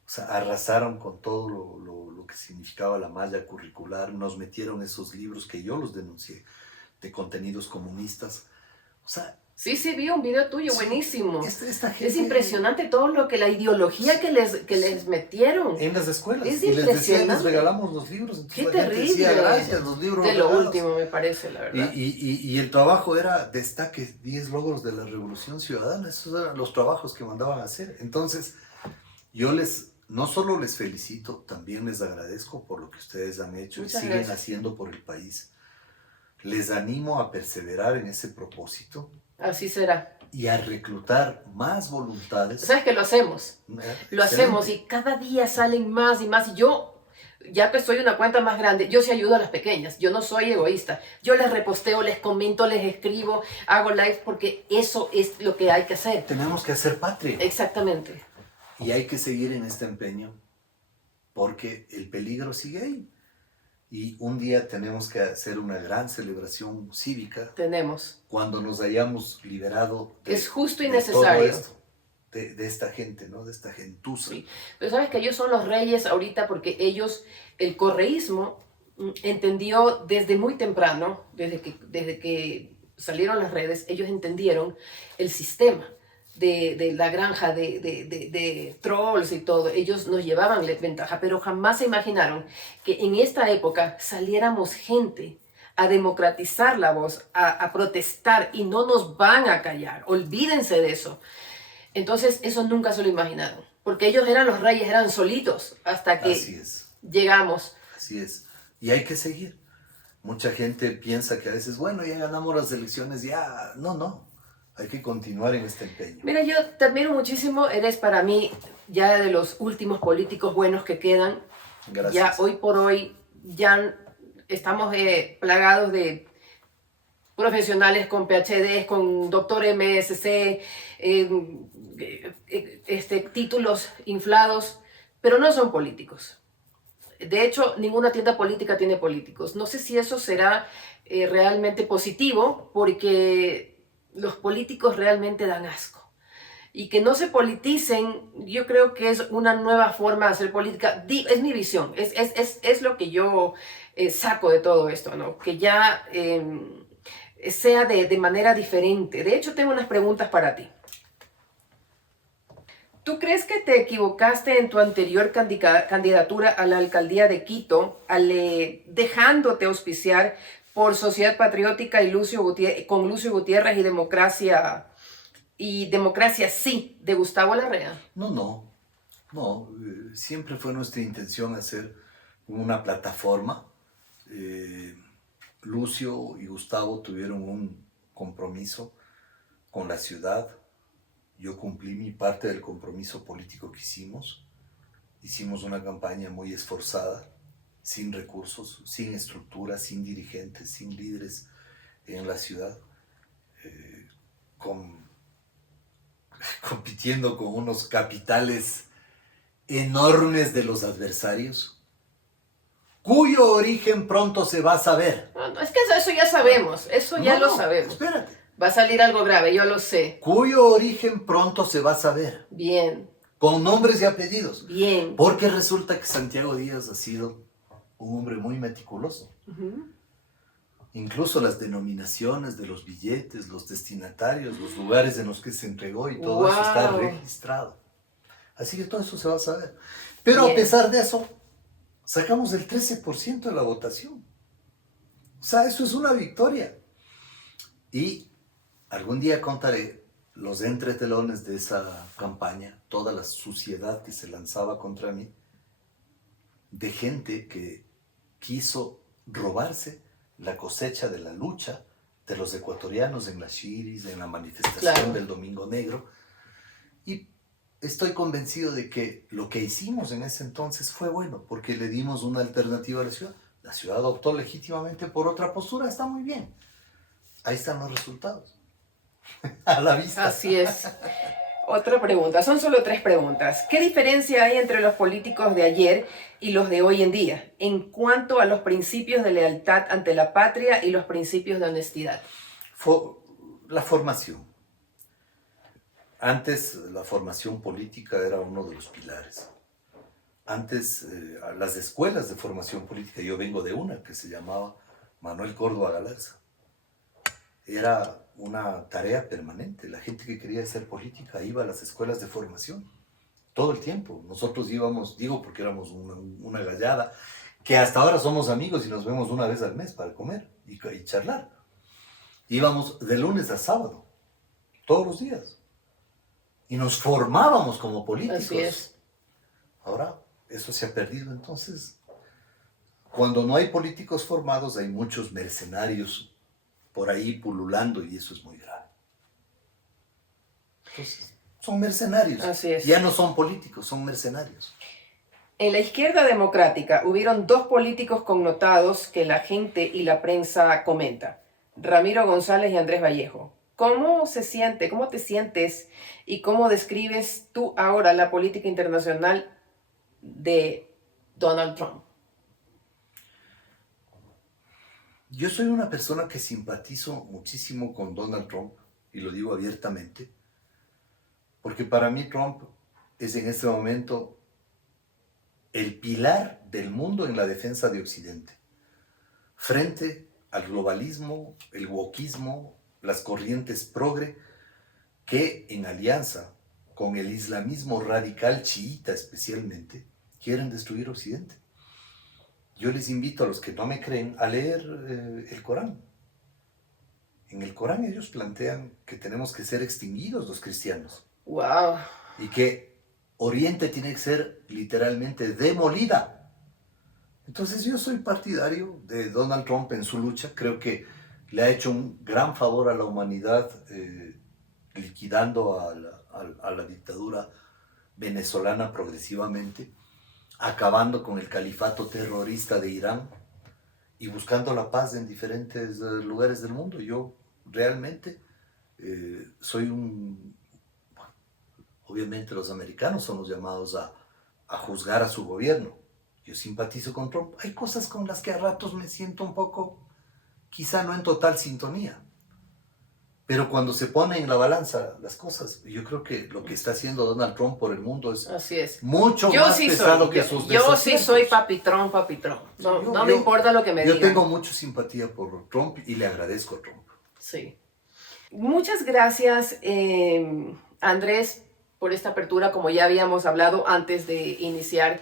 O sea, arrasaron con todo lo que significaba la malla curricular, nos metieron esos libros que yo los denuncié, de contenidos comunistas. O sea... Sí, vi un video tuyo, sí, buenísimo. Esta gente, es impresionante todo lo que la ideología que les metieron. En las escuelas. Es y les decían, les impresionante. regalamos los libros. Qué Entonces la gente terrible. decía, gracias, los libros De lo regalados. último, me parece, la verdad. Y el trabajo era, destaque 10 logros de la Revolución Ciudadana. Esos eran los trabajos que mandaban a hacer. Entonces, yo no solo les felicito, también les agradezco por lo que ustedes han hecho Muchas y siguen gracias. haciendo por el país. Les animo a perseverar en ese propósito. Así será. Y a reclutar más voluntades. ¿Sabes que lo hacemos? Lo hacemos y cada día salen más y más. Y yo, ya que soy una cuenta más grande, yo sí ayudo a las pequeñas. Yo no soy egoísta. Yo les reposteo, les comento, les escribo, hago live porque eso es lo que hay que hacer. Tenemos que hacer patria. Exactamente. Y hay que seguir en este empeño porque el peligro sigue ahí. Y un día tenemos que hacer una gran celebración cívica. Tenemos. Cuando nos hayamos liberado es justo y necesario. Todo esto, de esta gente, ¿no? De esta gentuza. Sí. Pero sabes que ellos son los reyes ahorita porque ellos, el correísmo, entendió desde muy temprano, desde que salieron las redes, ellos entendieron el sistema de la granja de trolls y todo. Ellos nos llevaban ventaja, pero jamás se imaginaron que en esta época saliéramos gente a democratizar la voz, a protestar, y no nos van a callar. Olvídense de eso. Entonces, eso nunca se lo imaginaron, porque ellos eran los reyes, eran solitos, hasta que llegamos. Así es. Y hay que seguir. Mucha gente piensa que a veces, bueno, ya ganamos las elecciones, ya... No. Hay que continuar en este empeño. Mira, yo te admiro muchísimo. Eres para mí ya de los últimos políticos buenos que quedan. Gracias. Ya hoy por hoy ya estamos plagados de profesionales con PhDs, con doctor MSc, títulos inflados, pero no son políticos. De hecho, ninguna tienda política tiene políticos. No sé si eso será realmente positivo, porque los políticos realmente dan asco. Y que no se politicen, yo creo que es una nueva forma de hacer política. Es mi visión, es lo que yo saco de todo esto, ¿no? Que ya sea de manera diferente. De hecho, tengo unas preguntas para ti. ¿Tú crees que te equivocaste en tu anterior candidatura a la alcaldía de Quito, dejándote auspiciar por Sociedad Patriótica y con Lucio Gutiérrez y Democracia Sí, de Gustavo Larrea? No. Siempre fue nuestra intención hacer una plataforma. Lucio y Gustavo tuvieron un compromiso con la ciudad. Yo cumplí mi parte del compromiso político que hicimos. Hicimos una campaña muy esforzada, sin recursos, sin estructura, sin dirigentes, sin líderes en la ciudad, compitiendo con unos capitales enormes de los adversarios. cuyo origen pronto se va a saber. No, es que eso ya sabemos, eso ya lo sabemos. Espérate. Va a salir algo grave, yo lo sé. Cuyo origen pronto se va a saber. Bien. Con nombres y apellidos. Bien. Porque resulta que Santiago Díaz ha sido un hombre muy meticuloso. Incluso las denominaciones de los billetes, los destinatarios, los lugares en los que se entregó y todo eso está registrado. Así que todo eso se va a saber. Pero a pesar de eso, sacamos el 13% de la votación. O sea, eso es una victoria. Y algún día contaré los entretelones de esa campaña, toda la suciedad que se lanzaba contra mí, de gente que quiso robarse la cosecha de la lucha de los ecuatorianos en las Shiris, en la manifestación del Domingo Negro. Y estoy convencido de que lo que hicimos en ese entonces fue bueno, porque le dimos una alternativa a la ciudad. La ciudad optó legítimamente por otra postura, está muy bien. Ahí están los resultados. A la vista. Así es. Otra pregunta, son solo 3 preguntas. ¿Qué diferencia hay entre los políticos de ayer y los de hoy en día en cuanto a los principios de lealtad ante la patria y los principios de honestidad? La formación. Antes la formación política era uno de los pilares. Antes las escuelas de formación política, yo vengo de una que se llamaba Manuel Córdoba Galarza. Era una tarea permanente. La gente que quería hacer política iba a las escuelas de formación todo el tiempo. Nosotros íbamos, digo porque éramos una gallada, que hasta ahora somos amigos y nos vemos una vez al mes para comer y charlar. Íbamos de lunes a sábado, todos los días. Y nos formábamos como políticos. Así es. Ahora eso se ha perdido. Entonces, cuando no hay políticos formados, hay muchos mercenarios por ahí pululando y eso es muy grave. Entonces, son mercenarios. Así es. Ya no son políticos, son mercenarios. En la izquierda democrática hubieron 2 políticos connotados que la gente y la prensa comenta. Ramiro González y Andrés Vallejo. ¿Cómo se siente, cómo te sientes y cómo describes tú ahora la política internacional de Donald Trump? Yo soy una persona que simpatizo muchísimo con Donald Trump, y lo digo abiertamente, porque para mí Trump es en este momento el pilar del mundo en la defensa de Occidente, frente al globalismo, el wokismo, las corrientes progre, que en alianza con el islamismo radical chiita especialmente, quieren destruir Occidente. Yo les invito a los que no me creen a leer el Corán. En el Corán ellos plantean que tenemos que ser extinguidos los cristianos. ¡Wow! Y que Oriente tiene que ser literalmente demolida. Entonces yo soy partidario de Donald Trump en su lucha. Creo que le ha hecho un gran favor a la humanidad liquidando a la dictadura venezolana progresivamente, acabando con el califato terrorista de Irán y buscando la paz en diferentes lugares del mundo. Yo realmente soy obviamente los americanos son los llamados a juzgar a su gobierno. Yo simpatizo con Trump. Hay cosas con las que a ratos me siento un poco, quizá no en total sintonía, pero cuando se pone en la balanza las cosas, yo creo que lo que está haciendo Donald Trump por el mundo es, así es, mucho más pesado que sus desaciertos. Yo sí soy papi Trump. No me importa lo que me digan. Yo tengo mucha simpatía por Trump y le agradezco a Trump. Sí. Muchas gracias, Andrés, por esta apertura. Como ya habíamos hablado antes de iniciar,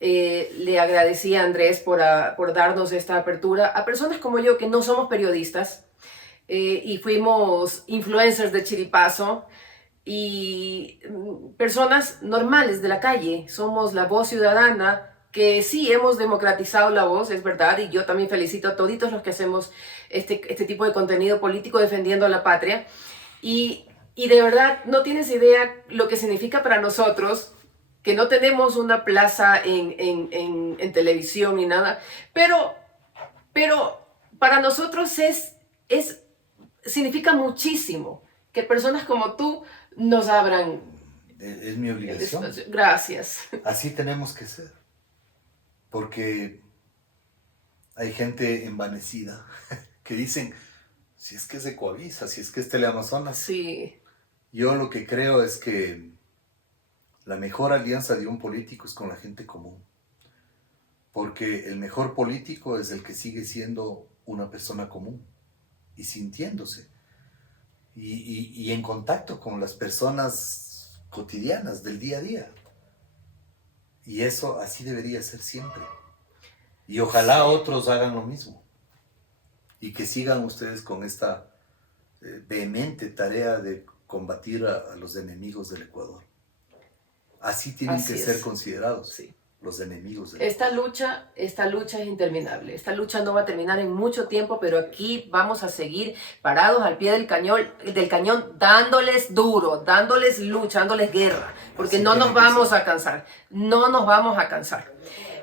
le agradecí a Andrés por darnos esta apertura a personas como yo que no somos periodistas, y fuimos influencers de chiripazo y personas normales de la calle. Somos la voz ciudadana, que sí hemos democratizado la voz, es verdad, y yo también felicito a toditos los que hacemos este tipo de contenido político defendiendo a la patria. Y de verdad no tienes idea lo que significa para nosotros, que no tenemos una plaza en televisión ni nada, pero para nosotros significa muchísimo que personas como tú nos abran. Es mi obligación. Gracias. Así tenemos que ser. Porque hay gente envanecida que dicen, si es que es de Coavisa, si es que es Teleamazonas. Sí, Yo lo que creo es que la mejor alianza de un político es con la gente común. Porque el mejor político es el que sigue siendo una persona común y sintiéndose. Y en contacto con las personas cotidianas del día a día. Y eso así debería ser siempre. Y ojalá otros hagan lo mismo. Y que sigan ustedes con esta vehemente tarea de combatir a los enemigos del Ecuador. Así tienen así que es. ser considerados Sí. los enemigos del Ecuador. Esta lucha es interminable. Esta lucha no va a terminar en mucho tiempo, pero aquí vamos a seguir parados al pie del cañón, dándoles duro, dándoles lucha, dándoles guerra, porque Así no nos tiene que vamos ser. a cansar, no nos vamos a cansar.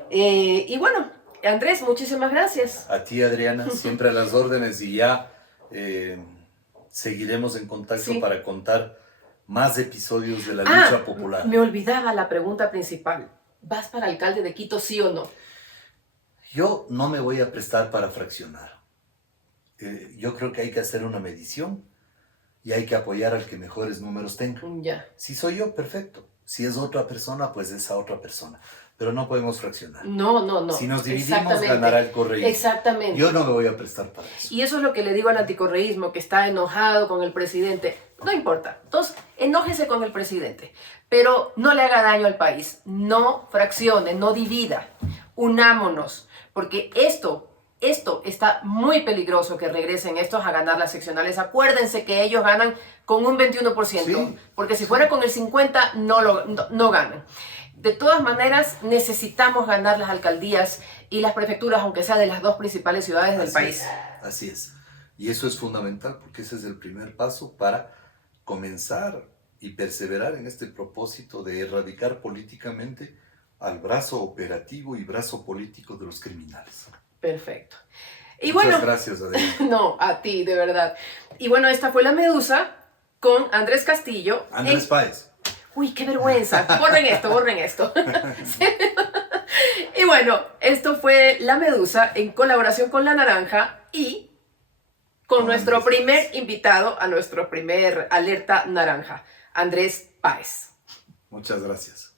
Y bueno, Andrés, muchísimas gracias. A ti, Adriana, siempre a las órdenes y ya seguiremos en contacto Sí. para contar más episodios de la Ah, lucha popular. me olvidaba la pregunta principal. ¿Vas para alcalde de Quito, sí o no? Yo no me voy a prestar para fraccionar. Yo creo que hay que hacer una medición y hay que apoyar al que mejores números tenga. Ya. Si soy yo, perfecto. Si es otra persona, pues esa otra persona. Pero no podemos fraccionar. No. Si nos dividimos, Exactamente. ganará el correísmo. Exactamente. Yo no me voy a prestar para eso. Y eso es lo que le digo al anticorreísmo, que está enojado con el presidente. No importa. Entonces, enójese con el presidente, pero no le haga daño al país. No fraccione, no divida. Unámonos, porque esto está muy peligroso que regresen estos a ganar las seccionales. Acuérdense que ellos ganan con un 21%, Sí. porque si fuera con el 50% no ganan. De todas maneras, necesitamos ganar las alcaldías y las prefecturas, aunque sea de las dos principales ciudades del país. Así es. Y eso es fundamental porque ese es el primer paso para comenzar y perseverar en este propósito de erradicar políticamente al brazo operativo y brazo político de los criminales. Perfecto. Y Muchas bueno, gracias, Adriana. no, a ti, de verdad. Y bueno, esta fue La Medusa con Andrés Castillo. Andrés Páez. Uy, qué vergüenza. Borren esto. Sí. Y bueno, esto fue La Medusa en colaboración con La Naranja y con nuestro Andrés primer Páez. invitado a nuestro primer Alerta Naranja, Andrés Páez. Muchas gracias.